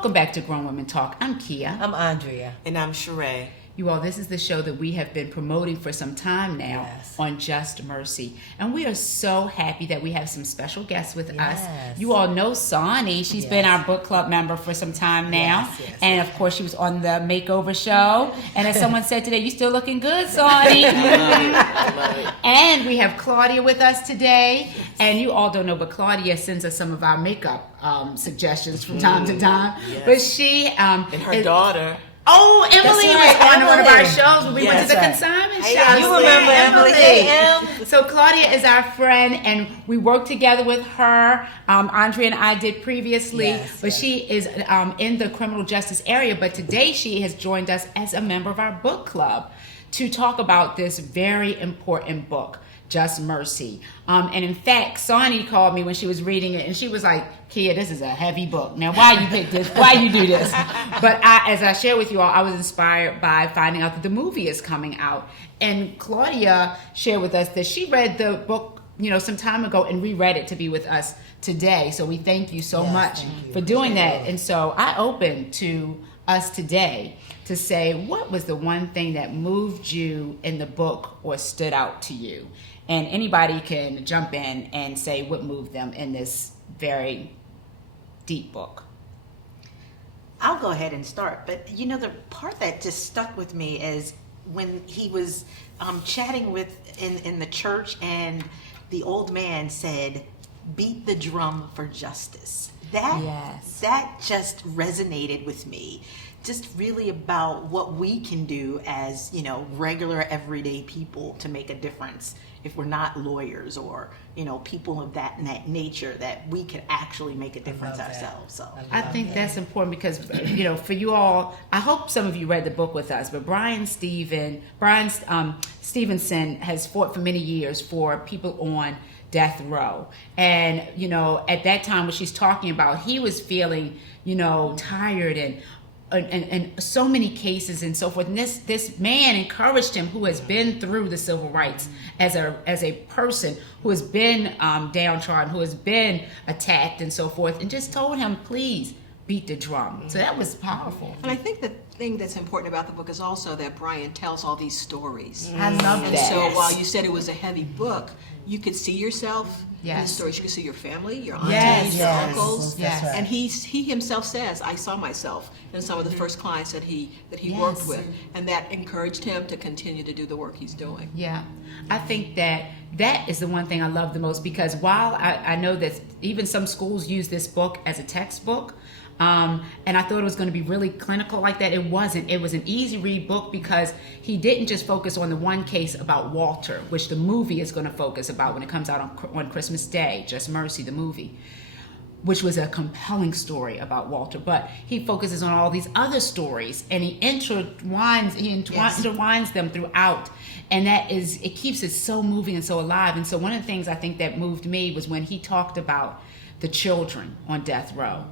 Welcome back to Grown Women Talk. I'm Kia. I'm Andrea. And I'm Cheré. You all, this is the show that we have been promoting for some time now on Just Mercy. And we are so happy that we have some special guests with us. You all know Sawny. She's been our book club member for some time now. And of course, she was on the makeover show. And as someone said today, you still looking good, Sawny. I love it. And we have Claudia with us today. And you all don't know, but Claudia sends us some of our makeup suggestions from time to time. Yes. But she... And her daughter. Oh, Emily was on one of our shows when we went to the consignment shop. You remember Emily? Hey, Em. So Claudia is our friend, and we worked together with her. Andrea and I did previously, but she is in the criminal justice area. But today she has joined us as a member of our book club to talk about this very important book, Just Mercy. And in fact, Sawny called me when she was reading it, and she was like, Kia, this is a heavy book. Now, why you pick this? Why you do this? But as I shared with you all, I was inspired by finding out that the movie is coming out. And Claudia shared with us that she read the book, some time ago and reread it to be with us today. So we thank you so much for doing that. And so I open to us today to say, what was the one thing that moved you in the book or stood out to you? And anybody can jump in and say what moved them in this very deep book. I'll go ahead and start. But the part that just stuck with me is when he was chatting in the church, and the old man said, "Beat the drum for justice." That just resonated with me. Just really about what we can do as, regular everyday people to make a difference if we're not lawyers or, people of that nature, that we could actually make a difference ourselves. So I think that's important because, for you all, I hope some of you read the book with us, but Bryan Stevenson has fought for many years for people on death row. And, at that time when she's talking about, he was feeling, tired and so many cases and so forth. And this man encouraged him, who has been through the civil rights as a person, who has been downtrodden, who has been attacked and so forth, and just told him, please beat the drum. So that was powerful. And I think the thing that's important about the book is also that Bryan tells all these stories. I love And that. so while you said it was a heavy book, you could see yourself in the stories. You could see your family, your aunties, your uncles. Yes. And he himself says, I saw myself in some of the first clients that he worked with. And that encouraged him to continue to do the work he's doing. Yeah. I think that is the one thing I love the most, because while I know that even some schools use this book as a textbook, and I thought it was going to be really clinical like that. It wasn't. It was an easy read book because he didn't just focus on the one case about Walter, which the movie is going to focus about when it comes out on Christmas Day, Just Mercy, the movie, which was a compelling story about Walter. But he focuses on all these other stories, and he intertwines them throughout. And it keeps it so moving and so alive. And so one of the things I think that moved me was when he talked about the children on death row.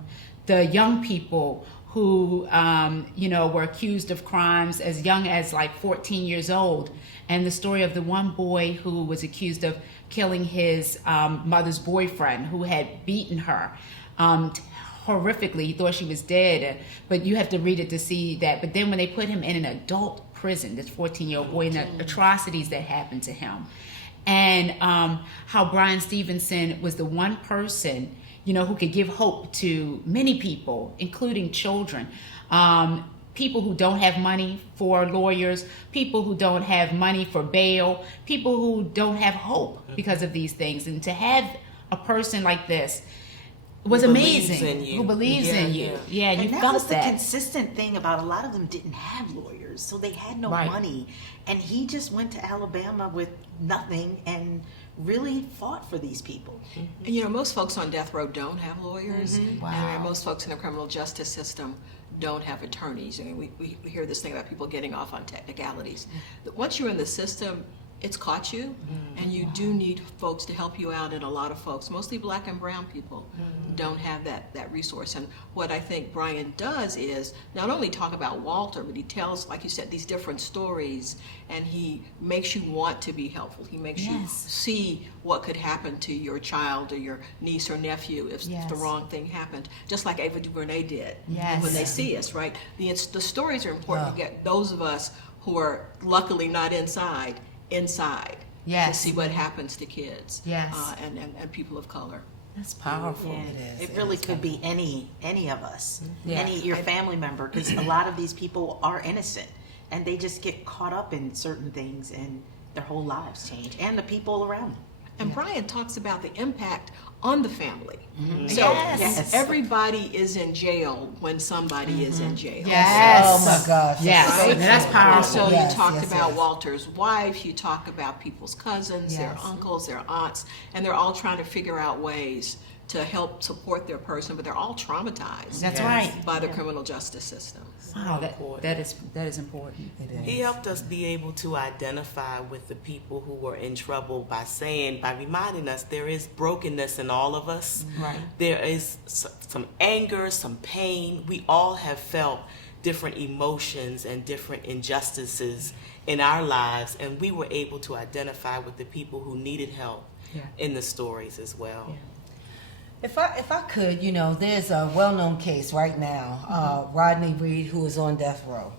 The young people who, were accused of crimes as young as like 14 years old. And the story of the one boy who was accused of killing his mother's boyfriend, who had beaten her horrifically. He thought she was dead, but you have to read it to see that. But then when they put him in an adult prison, this 14-year-old boy, and the atrocities that happened to him. And how Bryan Stevenson was the one person who could give hope to many people, including children, people who don't have money for lawyers, people who don't have money for bail, people who don't have hope because of these things. And to have a person like this was amazing. Who believes in you. Yeah, you felt that. And that was the consistent thing about a lot of them didn't have lawyers, so they had no money. And he just went to Alabama with nothing and really fought for these people. And most folks on death row don't have lawyers. Wow. And most folks in the criminal justice system don't have attorneys. I mean, we hear this thing about people getting off on technicalities. But once you're in the system, it's caught you, and you do need folks to help you out, and a lot of folks, mostly black and brown people, don't have that resource. And what I think Bryan does is not only talk about Walter, but he tells, like you said, these different stories, and he makes you want to be helpful. He makes you see what could happen to your child or your niece or nephew if the wrong thing happened, just like Ava DuVernay did when they see us, right? The stories are important to get those of us who are luckily not inside to see what happens to kids and people of color. That's powerful. Yeah. It really could be any of us, your family member, because a lot of these people are innocent and they just get caught up in certain things and their whole lives change, and the people around them. And Bryan talks about the impact on the family. So everybody is in jail when somebody is in jail. Yes. Oh my gosh. Yes. Right? That's And powerful. so you talked about Walter's wife, you talk about people's cousins, their uncles, their aunts, and they're all trying to figure out ways to help support their person, but they're all traumatized That's right. by the criminal justice system. Wow, that is important. He helped us be able to identify with the people who were in trouble by reminding us there is brokenness in all of us. Right. There is some anger, some pain. We all have felt different emotions and different injustices in our lives, and we were able to identify with the people who needed help in the stories as well. Yeah. If I could, there's a well-known case right now, Rodney Reed, who is on death row.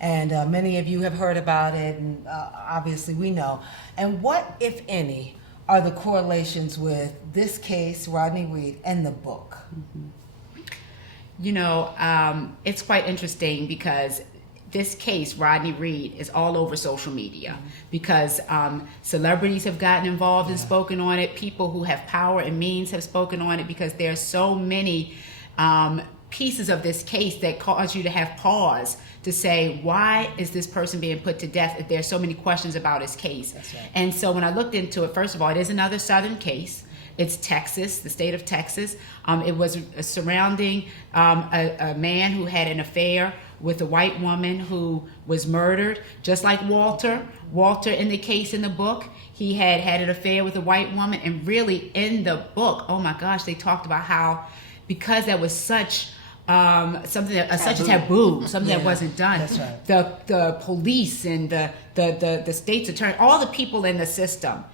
And many of you have heard about it, and obviously we know. And what, if any, are the correlations with this case, Rodney Reed, and the book? It's quite interesting because this case, Rodney Reed, is all over social media because celebrities have gotten involved and spoken on it. People who have power and means have spoken on it because there are so many pieces of this case that cause you to have pause to say, why is this person being put to death if there are so many questions about his case? That's right. And so when I looked into it, first of all, it is another Southern case. It's Texas, the state of Texas. It was surrounding a man who had an affair with a white woman who was murdered, just like Walter. Walter, in the case in the book, he had an affair with a white woman. And really, in the book, oh my gosh, they talked about how, because that was such something that such a taboo, something that wasn't done. That's right. The police and the state's attorney, all the people in the system,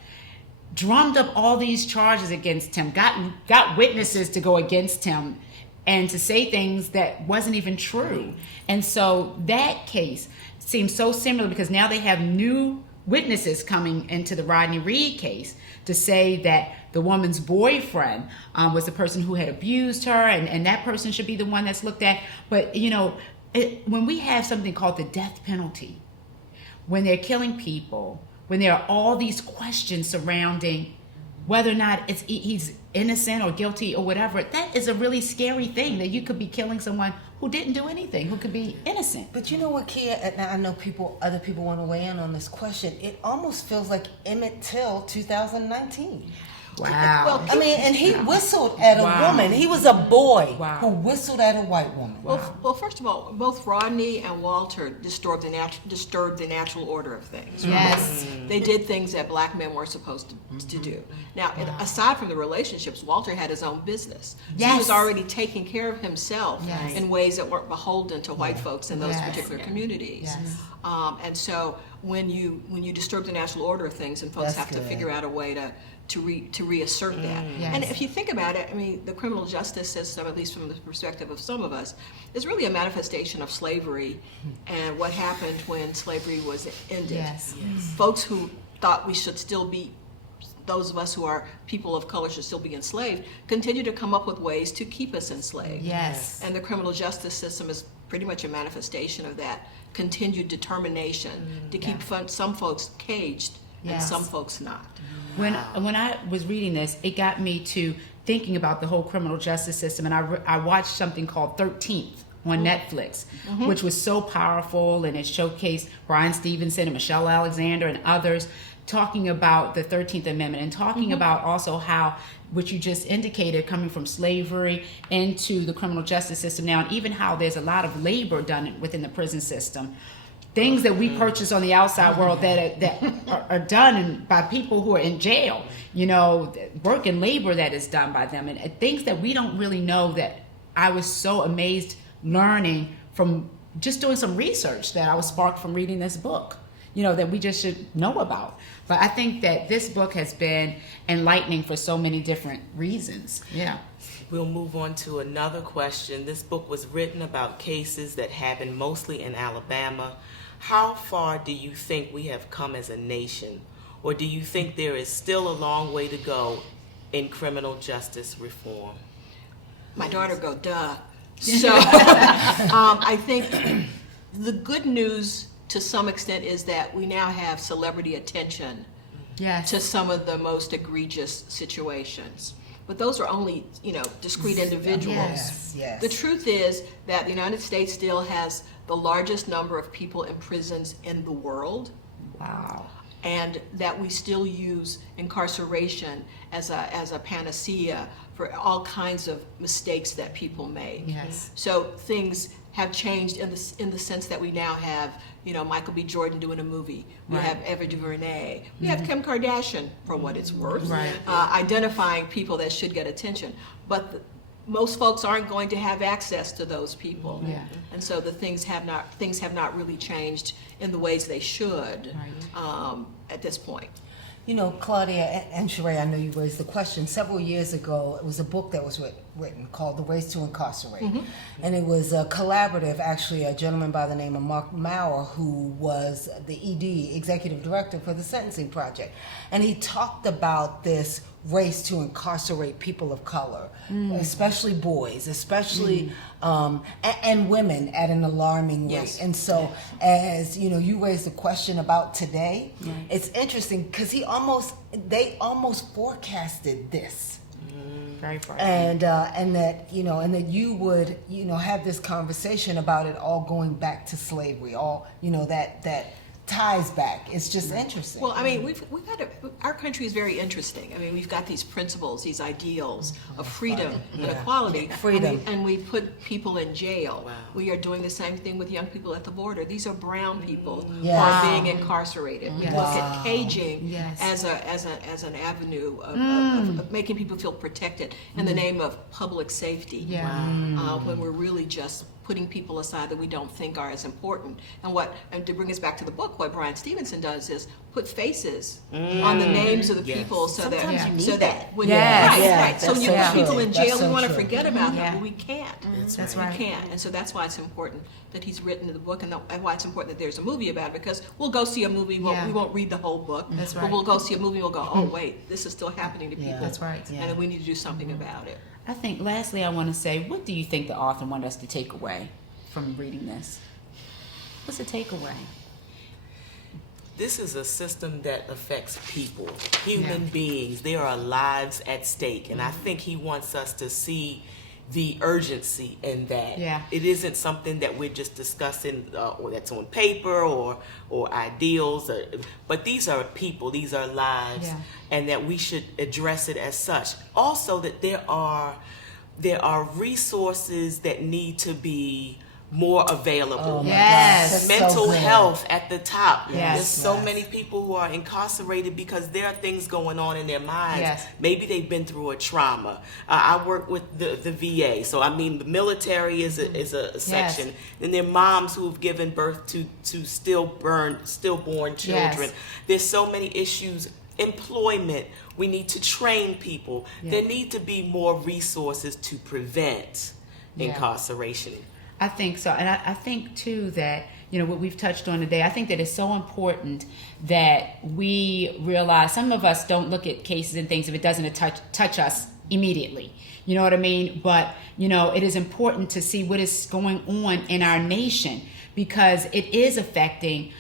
drummed up all these charges against him, got witnesses to go against him and to say things that wasn't even true. And so that case seems so similar because now they have new witnesses coming into the Rodney Reed case to say that the woman's boyfriend was the person who had abused her, and that person should be the one that's looked at. But, when we have something called the death penalty, when they're killing people, when there are all these questions surrounding whether or not he's innocent or guilty or whatever, that is a really scary thing, that you could be killing someone who didn't do anything, who could be innocent. But you know what, Kia? And I know other people want to weigh in on this question. It almost feels like Emmett Till 2019. Wow. Well, I mean, and he whistled at a woman. He was a boy who whistled at a white woman. Well, first of all, both Rodney and Walter disturbed the natural order of things. Right? Yes. They did things that black men weren't supposed to do. Now, aside from the relationships, Walter had his own business. So Yes. he was already taking care of himself Yes. in ways that weren't beholden to white folks in those Yes. particular communities. Yes. And so when you disturb the natural order of things, and folks That's have to good. figure out a way to reassert that. Yes. And if you think about it, I mean, the criminal justice system, at least from the perspective of some of us, is really a manifestation of slavery and what happened when slavery was ended. Yes. Folks who thought we should still be, those of us who are people of color should still be enslaved, continue to come up with ways to keep us enslaved. Yes. And the criminal justice system is pretty much a manifestation of that continued determination to keep some folks caged and Yes. some folks not. When I was reading this, it got me to thinking about the whole criminal justice system, and I watched something called 13th on Netflix, which was so powerful, and it showcased Bryan Stevenson and Michelle Alexander and others talking about the 13th Amendment and talking about also how, which you just indicated, coming from slavery into the criminal justice system now, and even how there's a lot of labor done within the prison system. things that we purchase on the outside world that are done by people who are in jail, work and labor that is done by them, and things that we don't really know, that I was so amazed learning from just doing some research that I was sparked from reading this book, that we just should know about. But I think that this book has been enlightening for so many different reasons. Yeah. We'll move on to another question. This book was written about cases that happen mostly in Alabama. How far do you think we have come as a nation? Or do you think there is still a long way to go in criminal justice reform? My daughter go, duh. So I think the good news to some extent is that we now have celebrity attention to some of the most egregious situations. But those are only, discrete individuals. Yes. The truth is that the United States still has the largest number of people in prisons in the world. Wow. And that we still use incarceration as a panacea for all kinds of mistakes that people make. Yes. So things have changed in the sense that we now have, Michael B. Jordan doing a movie. We have Eva DuVernay. We have Kim Kardashian, for what it's worth, identifying people that should get attention. But most folks aren't going to have access to those people, and so things have not really changed in the ways they should at this point. Claudia and Cheré, I know you raised the question. Several years ago, it was a book that was written called The Race to Incarcerate. And it was a collaborative, actually, a gentleman by the name of Mark Maurer, who was the ED, Executive Director for the Sentencing Project. And he talked about this race to incarcerate people of color, especially boys, especially and women at an alarming rate. And so, as you raised the question about today, it's interesting because they almost forecasted this. Very far. And that you would have this conversation about it all going back to slavery, all that ties back. It's just interesting. Well, I mean, we've had our country is very interesting. I mean, we've got these principles, these ideals of freedom and equality. Freedom. And we put people in jail. Wow. We are doing the same thing with young people at the border. These are brown people who are being incarcerated. We look at caging as an avenue of making people feel protected in the name of public safety. When we're really just putting people aside that we don't think are as important. And to bring us back to the book, what Bryan Stevenson does is put faces on the names of the people, so Sometimes that you need so that. when Yes. so when you That's put people so in true. jail, we That's want to so true. forget about them, but we can't. That's right. We can't, and so that's why it's important that he's written the book, and why it's important that there's a movie about it, because we'll go see a movie, we won't read the whole book, That's but right. we'll go see a movie, we'll go, oh wait, this is still happening to people. That's right. And then we need to do something about it. I think, lastly, I want to say, what do you think the author wanted us to take away from reading this? What's the takeaway? This is a system that affects people, human beings. There are lives at stake, and I think he wants us to see the urgency in that. It isn't something that we're just discussing or that's on paper or ideals, but these are people, these are lives, and that we should address it as such. Also, that there are resources that need to be more available. Yes. Mental health at the top. Yes. There's so many people who are incarcerated because there are things going on in their minds. Yes. Maybe they've been through a trauma. I work with the VA, so I mean the military is a section. And there are moms who've given birth to stillborn children. Yes. There's so many issues. Employment. We need to train people. There need to be more resources to prevent incarceration. I think so. And I think, too, that, what we've touched on today, I think that it's so important that we realize some of us don't look at cases and things if it doesn't touch us immediately. You know what I mean? But, it is important to see what is going on in our nation, because it is affecting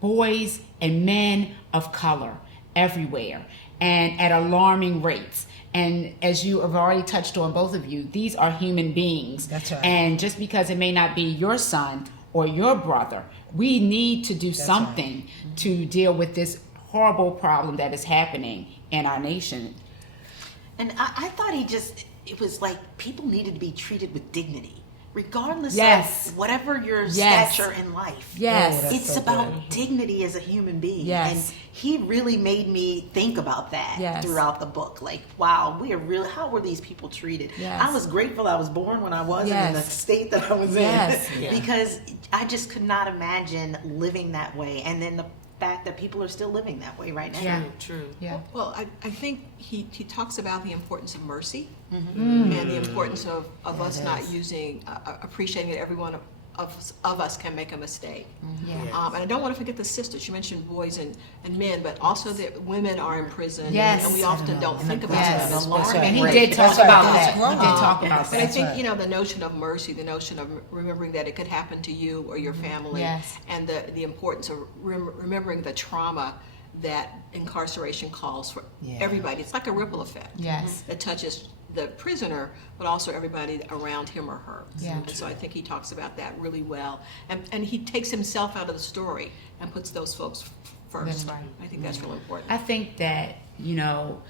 boys and men of color everywhere and at alarming rates. And as you have already touched on, both of you, these are human beings. That's right. And just because it may not be your son or your brother, we need to do something to deal with this horrible problem that is happening in our nation. And I thought it was like people needed to be treated with dignity. regardless Yes. of whatever your Yes. stature in life. Yes. That's It's so about good. dignity as a human being. Yes. And he really made me think about that Yes. throughout the book. Like, wow, how were these people treated? Yes. I was grateful I was born when I was and in the Yes. state that I was Yes. in. Yeah. Because I just could not imagine living that way. And then the fact that people are still living that way right now. Yeah. True. Yeah. Well, I think he talks about the importance of mercy Mm-hmm. and the importance of us it not is. using, appreciating that everyone of us can make a mistake. Yeah. And I don't want to forget the sisters. You mentioned boys and men, but also that women are in prison. Yes. And we often don't think about Yes. them as That's well. right. And he Right. did talk That's right. about That's that. He right. did talk about But I that. think, right. you know, the notion of mercy, the notion of remembering that it could happen to you or your family, Yes. and the importance of remembering the trauma that incarceration calls for Yeah. everybody. It's like a ripple effect. Yes. That touches the prisoner, but also everybody around him or her. Yeah. And so I think he talks about that really well. And he takes himself out of the story and puts those folks first. That's right. I think that's really important. I think that, you know,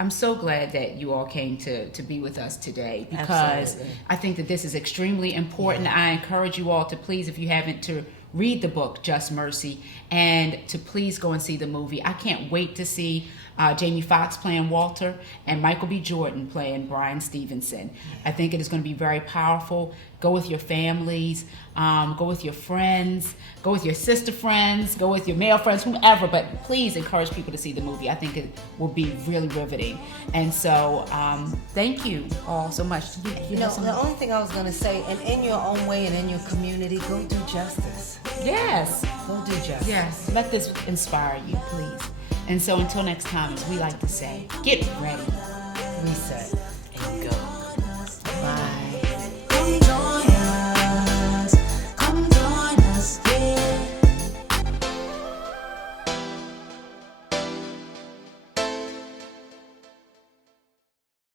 I'm so glad that you all came to be with us today, because Absolutely. I think that this is extremely important. I encourage you all to please, if you haven't, to read the book Just Mercy, and to please go and see the movie. I can't wait to see Jamie Foxx playing Walter and Michael B. Jordan playing Bryan Stevenson. I think it is going to be very powerful. Go with your families, go with your friends, go with your sister friends, go with your male friends, whomever, but please encourage people to see the movie. I think it will be really riveting. And so thank you all so much. You know, the only thing I was going to say, and in your own way and in your community, go do justice. Yes. Go do justice. Yes, let this inspire you, please. And so until next time, as we like to say, get ready. Reset. And go.